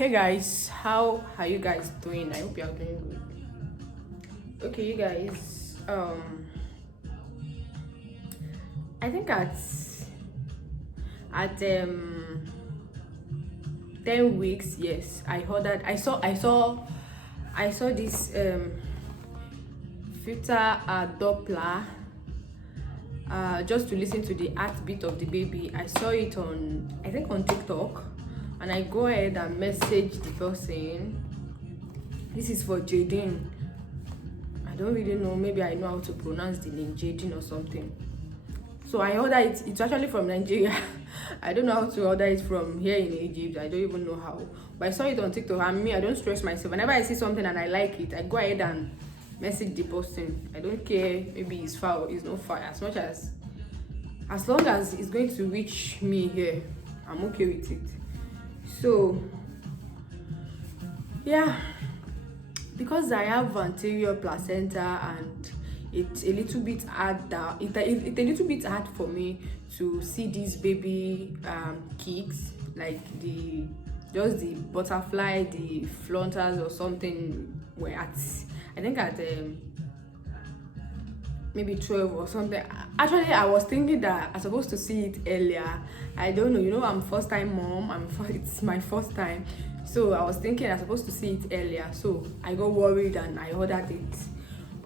Hey guys, how are you guys doing? I hope you are doing good. Okay, you guys, I think at 10 weeks, yes, I heard that I saw this fetal Doppler just to listen to the heartbeat of the baby. I saw it on, I think, on TikTok, and I go ahead and message the person. This is for Jaden. I don't really know, maybe I know how to pronounce the name, Jaden or something. So I order it. It's actually from Nigeria. I don't know how to order it from here in Egypt. I don't even know how. But I saw it on TikTok, and me, I don't stress myself. Whenever I see something and I like it, I go ahead and message the person. I don't care, maybe it's far or it's not far. As long as it's going to reach me here, I'm okay with it. So yeah, because I have anterior placenta and it's a little bit hard it's a little bit hard for me to see these baby kicks, like the butterfly, the flaunters or something, were at, I think at maybe 12 or something. Actually, I was thinking that I'm supposed to see it earlier. I don't know, I'm first time mom. It's my first time, so I was thinking I'm supposed to see it earlier. So I got worried and I ordered it,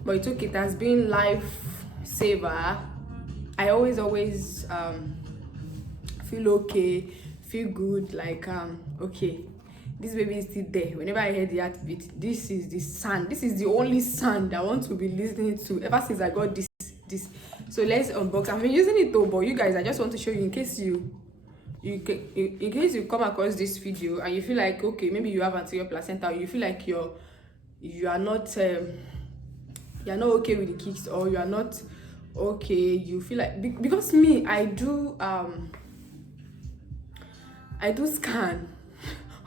but it has been lifesaver. I always feel okay, feel good, like okay, this baby is still there. Whenever I hear the heartbeat, this is the only sound I want to be listening to ever since I got this. So let's unbox. I've been using it though, but you guys, I just want to show you in case you come across this video and you feel like, okay, maybe you have anterior placenta, or you feel like you are not okay with the kicks, or you are not okay, you feel like, because me, I do scan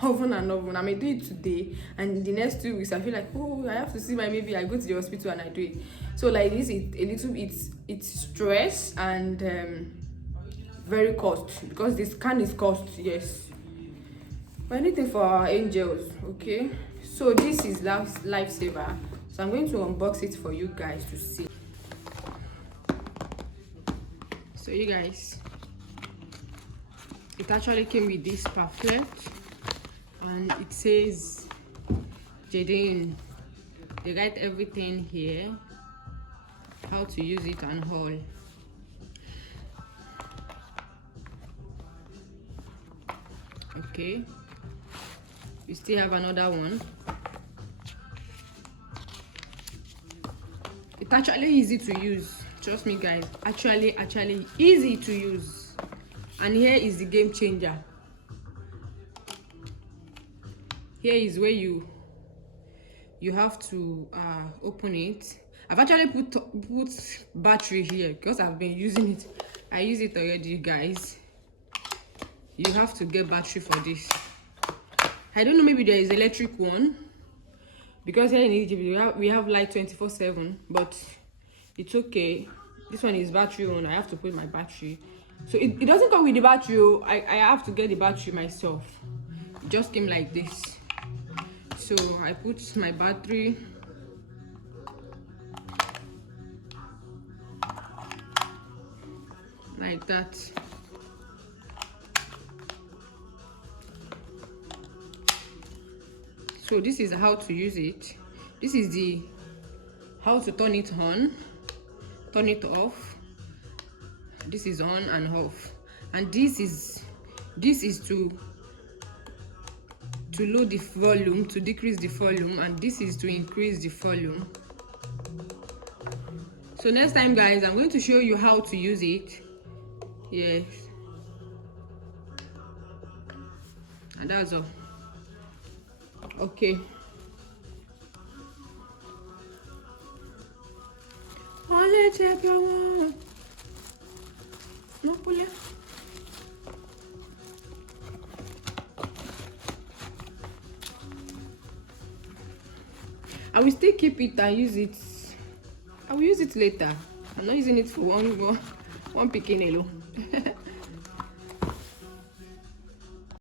often and often. I may do it today, and the next 2 weeks I feel like, oh, I have to see my baby. I go to the hospital and I do it. So like this, it's stress and very cost, because the scan is cost, yes, but anything for our angels. Okay, so this is lifesaver. So I'm going to unbox it for you guys to see. So you guys, it actually came with this pamphlet, and it says Jaden. They write everything here, how to use it and all. Okay, we still have another one. It's actually easy to use, trust me guys. Actually easy to use. And here is the game changer. Here is where you have to open it. I've actually put battery here because I've been using it. I use it already, guys. You have to get battery for this. I don't know, maybe there is electric one, because here in Egypt we have light 24/7, but it's okay. This one is battery on. I have to put my battery, so it doesn't come with the battery. I have to get the battery myself. It just came like this. So I put my battery. Like that. So this is how to use it. This is the how to turn it on, turn it off. This is on and off, and this is to load the volume, to decrease the volume, and this is to increase the volume. So next time, guys, I'm going to show you how to use it. Yes, and that's all. Okay. I will still keep it and use it. I will use it later. I'm not using it for one picking alone.